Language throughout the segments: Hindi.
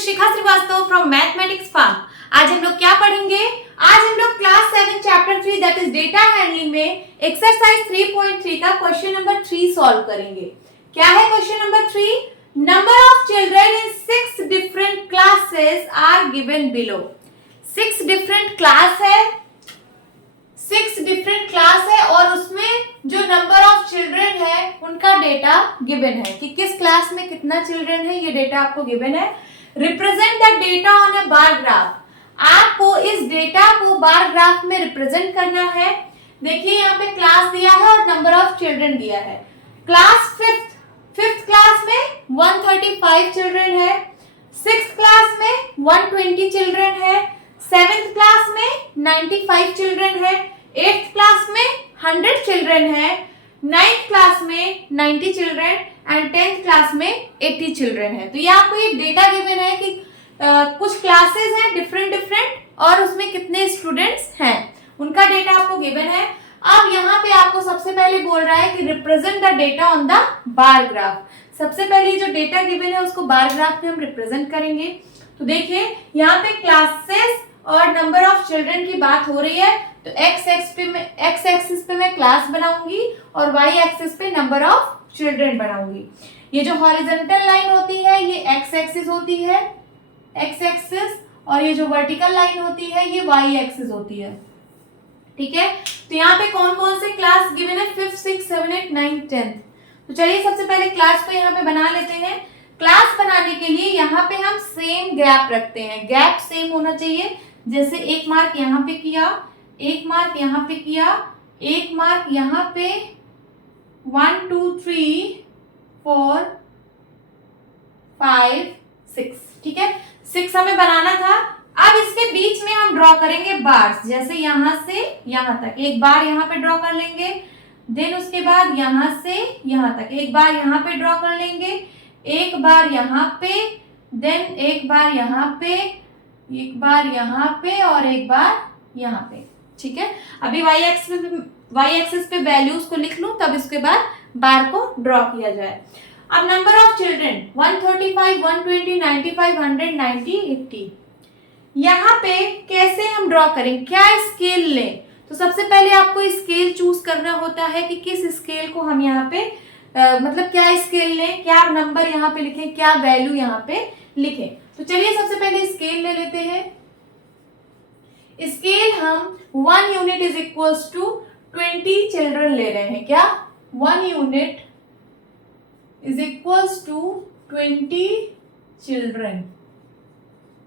Shikha Srivastava from mathematics farm. आज हम लोग क्या पढ़ेंगे? आज हम लोग class 7 chapter 3 that is data handling में एक्सरसाइज 3.3 का क्वेश्चन नंबर 3 सॉल्व करेंगे। क्या है question number 3? Number of children in 6 different classes are given below. 6 different class है, 6 डिफरेंट क्लास है और उसमें जो नंबर ऑफ चिल्ड्रन है उनका डेटा गिवन है कि किस क्लास में कितना चिल्ड्रन है, ये डेटा आपको गिवन है। Represent the data on A bar graph. आपको इस डेटा को बार ग्राफ में रिप्रेजेंट करना है। देखिए यहाँ पे क्लास दिया है और नंबर ऑफ चिल्ड्रन दिया है। क्लास फिफ्थ क्लास में 135 चिल्ड्रन है, 6th क्लास में 120 चिल्ड्रन है, 7th क्लास में 95 चिल्ड्रन है, 8th क्लास में 100 चिल्ड्रन है, 9th क्लास में 90 चिल्ड्रन एंड 10th क्लास में 80 चिल्ड्रन है। तो ये आपको ये डेटा गिवन है कि कुछ क्लासेस हैं डिफरेंट और उसमें कितने स्टूडेंट्स हैं, उनका डेटा आपको गिवन है। अब यहाँ पे आपको सबसे पहले बोल रहा है कि represent the data on the bar graph. सबसे पहले जो डेटा गिवन है उसको बार ग्राफ में हम रिप्रेजेंट करेंगे। तो देखिए यहाँ पे क्लासेस और नंबर ऑफ चिल्ड्रन की बात हो रही है, तो एक्स एक्सिस पे मैं क्लास बनाऊंगी और वाई एक्सिस पे नंबर ऑफ चिल्ड्रन बनाऊंगी। ये जो हॉरिजॉन्टल लाइन होती है ये एक्स एक्सिस होती है, एक्स एक्सिस, और ये जो वर्टिकल लाइन होती है ये वाई एक्सिस होती है। ठीक है, तो यहाँ पे कौन कौन से क्लास गिवन है? 5th 6th 7th 8th 9th 10th। तो चलिए सबसे पहले क्लास को यहाँ पे बना लेते हैं। क्लास बनाने के लिए यहाँ पे हम सेम गैप रखते हैं, गैप सेम होना चाहिए। जैसे एक मार्क यहाँ पे किया, एक मार्क यहाँ पे किया, एक मार्क यहाँ पे 1 2 3 4 5 6। ठीक है, 6 हमें बनाना था। अब इसके बीच में हम ड्रॉ करेंगे बार्स, जैसे यहां से यहां तक एक बार यहाँ पे ड्रॉ कर लेंगे, देन उसके बाद यहां से यहां तक एक बार यहाँ पे ड्रॉ कर लेंगे, एक बार यहाँ पे, देन एक बार यहाँ पे, एक बार यहाँ पे और एक बार यहाँ पे। ठीक है, अभी वाई एक्सिस पे वैल्यूज को लिख लूं तब इसके बाद बार को ड्रॉ किया जाए। अब नंबर ऑफ चिल्ड्रन 135 120 95 100 90 80। यहाँ पे कैसे हम ड्रॉ करें, क्या स्केल लें? तो सबसे पहले आपको स्केल चूज करना होता है कि किस स्केल को हम यहाँ पे मतलब क्या स्केल लें, क्या नंबर यहाँ पे लिखें, क्या वैल्यू यहाँ पे लिखें। तो चलिए सबसे पहले स्केल ले लेते हैं। स्केल हम 1 unit is equals to 20 children ले रहे हैं। क्या? 1 unit is equals to 20 children,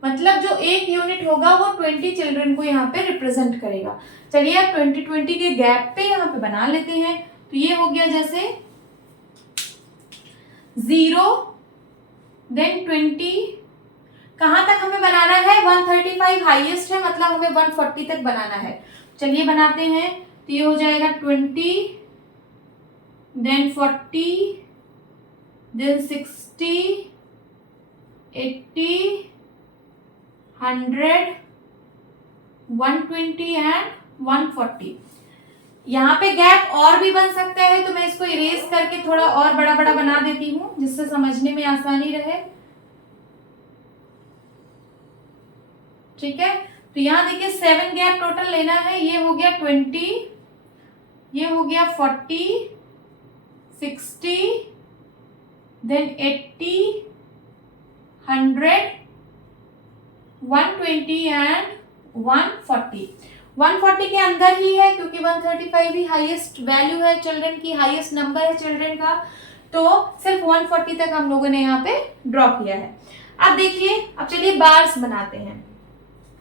मतलब जो एक यूनिट होगा वो 20 चिल्ड्रन को यहाँ पे रिप्रेजेंट करेगा। चलिए अब 20 के गैप पे यहाँ पे बना लेते हैं। तो ये हो गया जैसे 0 देन 20, कहाँ तक हमें बनाना है? 135 हाईएस्ट है, मतलब हमें 140 तक बनाना है। चलिए बनाते हैं। तो ये हो जाएगा 20 देन 40 देन 60 80 100 120 एंड 140। यहाँ पे गैप और भी बन सकता है, तो मैं इसको इरेज करके थोड़ा और बड़ा बड़ा बना देती हूँ जिससे समझने में आसानी रहे। ठीक है, तो यहाँ देखिए 7 गैप टोटल लेना है। ये हो गया 20, ये हो गया 40 60 देन 80 100 120 एंड 140। 140 के अंदर ही है क्योंकि 135 भी हाईएस्ट वैल्यू है चिल्ड्रन की, हाईएस्ट नंबर है चिल्ड्रन का, तो सिर्फ 140 तक हम लोगों ने यहाँ पे ड्रॉ किया है। अब देखिए, अब चलिए बार्स बनाते हैं।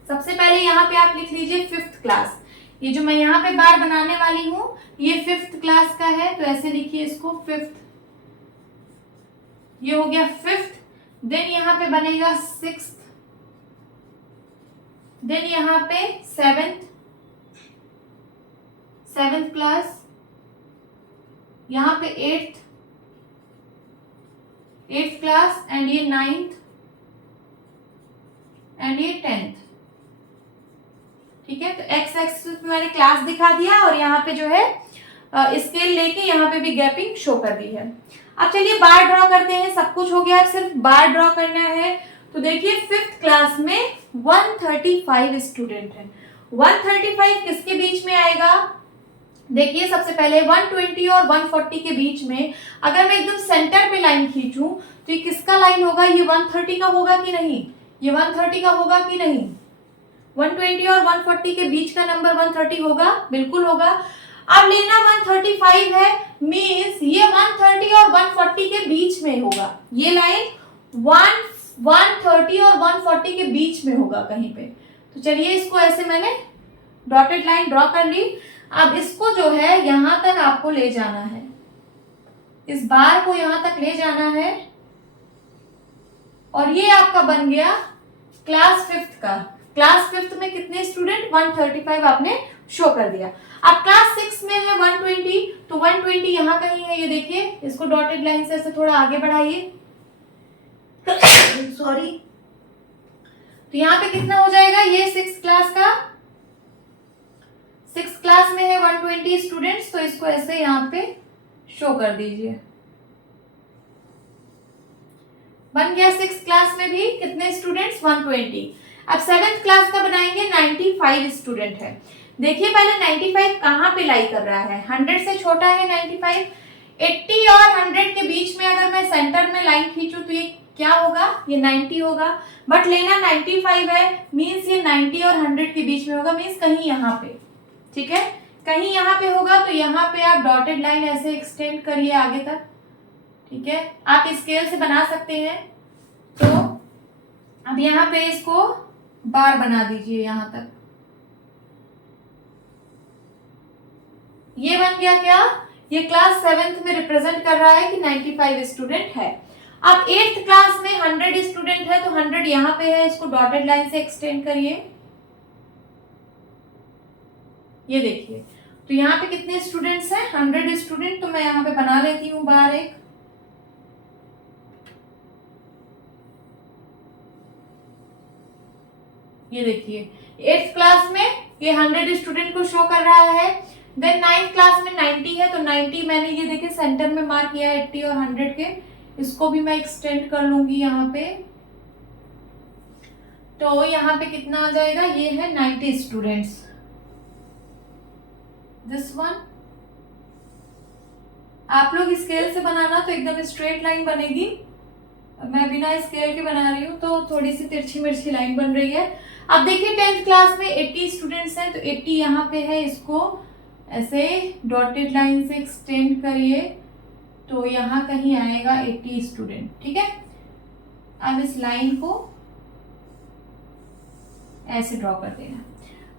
सबसे पहले यहाँ पे आप लिख लीजिए 5th क्लास। ये जो मैं यहाँ पे बार बनाने वाली हूँ ये 5th क्लास का है, तो ऐसे लिखिए इसको 5th। ये हो गया 5th, देन यहाँ पे बनेगा 6th, देन यहाँ पे 7th क्लास, यहाँ पे 8th क्लास एंड ये 9th एंड ये 10th। ठीक है, तो एक्स एक्सिस पे मैंने क्लास दिखा दिया और यहाँ पे जो है स्केल लेके यहाँ पे भी गैपिंग शो कर दी है। अब चलिए बार ड्रॉ करते हैं। सब कुछ हो गया, सिर्फ बार ड्रॉ करना है। तो देखिए 5th क्लास में 135 स्टूडेंट है। 135 किसके बीच में आएगा? देखिए सबसे पहले 120 और 140 के बीच में अगर मैं एकदम सेंटर पे लाइन खींचूं तो ये किसका लाइन होगा? ये 130 का होगा कि नहीं? ये 130 का होगा कि नहीं? 120 और 140 के बीच का नंबर 130 होगा, बिल्कुल होगा। अब लेना 135 है, मीन्स ये 130 और 140 के बीच में होगा। ये लाइन 130 और 140 के बीच में होगा कहीं पे। तो चलिए इसको ऐसे मैंने डॉटेड लाइन ड्रॉ कर ली। अब इसको जो है यहां तक आपको ले जाना है, इस बार को यहां तक ले जाना है, और ये आपका बन गया क्लास 5th का। क्लास 5th में कितने स्टूडेंट? 135 आपने शो कर दिया। अब क्लास 6 में है 120, तो 120 यहाँ कहीं है, ये देखिए, इसको डॉटेड लाइन से ऐसे थोड़ा आगे बढ़ाइए, सॉरी। तो यहाँ पे कितना हो जाएगा? ये 6th क्लास का, 6th क्लास में है 120 स्टूडेंट्स, तो इसको ऐसे यहाँ पे शो कर दीजिए। बन गया 6th क्लास में भी कितने स्टूडेंट्स? 120। अब 7th क्लास का बनाएंगे, 95 स्टूडेंट है। देखिए पहले 95 कहाँ पे लाई कर रहा है? 100 से छोटा है 95। 80 और 100 के बीच में अगर मैं सेंटर में लाइन खींचूं तो ये क्या होगा? ये 90 होगा। बट लेना 95 है, मीन्स ये 90 और 100 के बीच में होगा, मीन्स कहीं यहाँ पे, ठीक है, कहीं यहाँ पे होगा। तो यहाँ पे आप डॉटेड लाइन ऐसे एक्सटेंड करिए आगे तक, ठीक है। आप स्केल से बना सकते हैं। तो अब यहाँ पे इसको बार बना दीजिए यहां तक। ये बन गया क्या? ये क्लास 7th में रिप्रेजेंट कर रहा है कि 95 स्टूडेंट है। अब 8th क्लास में 100 स्टूडेंट है, तो 100 यहाँ पे है, इसको डॉटेड लाइन से एक्सटेंड करिए। ये देखिए, तो यहाँ पे कितने स्टूडेंट्स हैं? 100 स्टूडेंट। तो मैं यहाँ पे बना लेती हूँ बार एक। ये देखिए 8th क्लास में ये 100 स्टूडेंट को शो कर रहा है। देन 9th क्लास में 90 है, तो 90 मैंने ये देखिए सेंटर में मार्क किया है 80 और 100 के, इसको भी मैं एक्सटेंड कर लूंगी यहाँ पे। तो यहाँ पे कितना आ जाएगा? ये है 90 स्टूडेंट्स। दिस वन आप लोग स्केल से बनाना तो एकदम स्ट्रेट लाइन बनेगी, मैं बिना स्केल के बना रही हूँ तो थोड़ी सी तिरछी मिर्ची लाइन बन रही है। अब देखिए 10th क्लास में 80 स्टूडेंट्स हैं, तो 80 यहाँ पे है, इसको ऐसे डॉटेड लाइन से एक्सटेंड करिए, तो यहाँ कहीं आएगा 80 स्टूडेंट, ठीक है। अब इस लाइन को ऐसे ड्रॉ कर देना।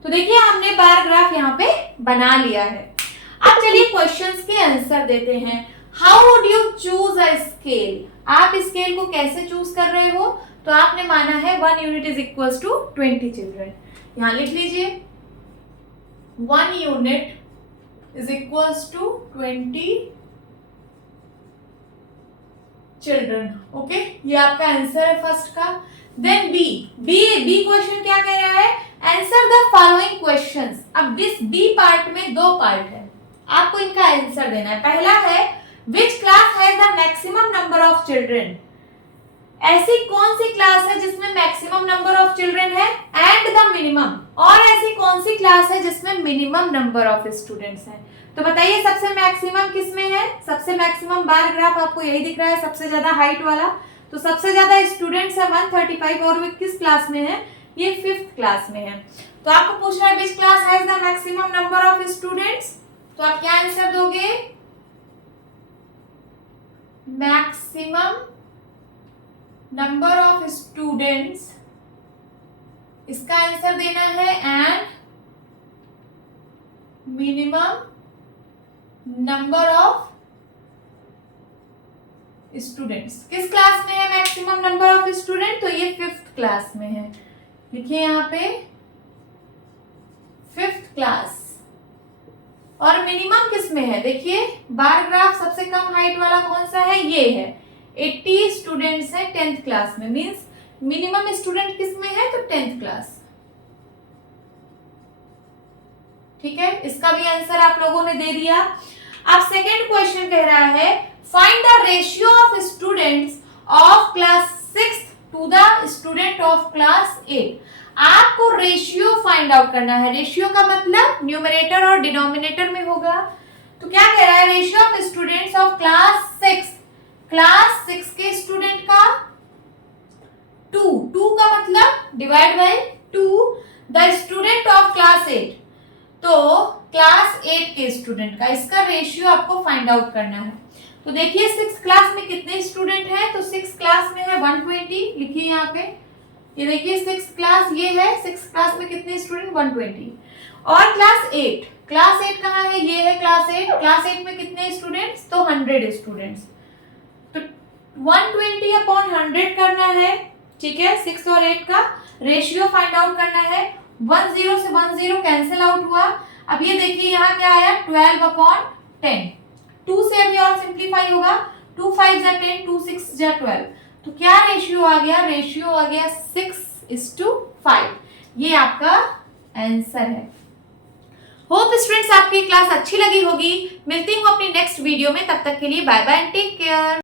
तो देखिए हमने बार ग्राफ यहाँ पे बना लिया है। अब चलिए क्वेश्चंस के आंसर देते हैं। How would you choose a scale? आप स्केल को कैसे चूज कर रहे हो? तो आपने माना है 1 unit is equal to 20 children. यहां लिख लीजिए 1 unit is equal to 20 children. Okay, ये आपका आंसर है फर्स्ट का। देन बी क्वेश्चन क्या कह रहा है? Answer the following questions. अब दिस बी पार्ट में 2 पार्ट है, आपको इनका आंसर देना है। पहला है which class has the maximum number of children? ऐसी कौन सी क्लास है जिसमें मैक्सिमम नंबर ऑफ चिल्ड्रन है एंड द मिनिमम, और ऐसी कौन सी क्लास है जिसमें मिनिमम नंबर ऑफ स्टूडेंट्स हैं? तो बताइए सबसे मैक्सिमम किस में है? सबसे मैक्सिमम बार ग्राफ आपको यही दिख रहा है, सबसे ज्यादा हाइट वाला। तो सबसे ज्यादा स्टूडेंट्स है 135, और वो किस क्लास में है? ये 5th क्लास में है। तो आपको पूछना है which class has the maximum number of students, तो आप क्या आंसर दोगे? मैक्सिमम नंबर ऑफ स्टूडेंट्स, इसका आंसर देना है, and minimum number of students. किस क्लास में है मैक्सिमम नंबर ऑफ स्टूडेंट? तो ये 5th क्लास में है। लिखिए यहाँ पे 5th क्लास। और मिनिमम किस में है? देखिए बार ग्राफ सबसे कम हाइट वाला कौन सा है? ये है, 80 स्टूडेंट्स हैं 10th क्लास में, मींस मिनिमम स्टूडेंट किस में है? तो 10th क्लास, ठीक है। इसका भी आंसर आप लोगों ने दे दिया। अब सेकेंड क्वेश्चन कह रहा है find the ratio of students of class 6 to the student of class 8। आपको रेशियो फाइंड आउट करना है। रेशियो का मतलब न्यूमरेटर और डिनोमिनेटर में होगा। तो क्या कह रहा है, ratio of students of class 6, class 6 के स्टूडेंट का 2 का मतलब divide by 2 the student of class 8। तो क्लास 8 के स्टूडेंट का इसका रेशियो आपको फाइंड आउट करना है। तो देखिए 6 क्लास में कितने स्टूडेंट हैं, तो 6 क्लास में है 120, लिखिए यहाँ पे। ये देखिए 6 क्लास ये है, 6 क्लास में कितने स्टूडेंट 120। और क्लास 8 कहाँ है, ये है क्लास 8। क्लास 8 में कितने स्टूडेंट्स, तो 100 स्टूडेंट्स। तो 120 अपॉन 100 करना है, ठीक है। 6 और 8 का रेशियो फाइंड आउट करना है। 10 से 10 कैंसिल आउट हुआ। अब ये देखिए यहाँ क्या आया, 12 अपॉन 10। 2 से अभी और सिंप्लीफाई होगा, 2 5 जा 10, 2 6 जा 12। तो क्या रेशियो आ गया, रेशियो आ गया 6:5। ये आपका आंसर है। होप स्टूडेंट्स आपकी क्लास अच्छी लगी होगी। मिलती हूँ अपनी नेक्स्ट वीडियो में, तब तक के लिए bye bye and take care.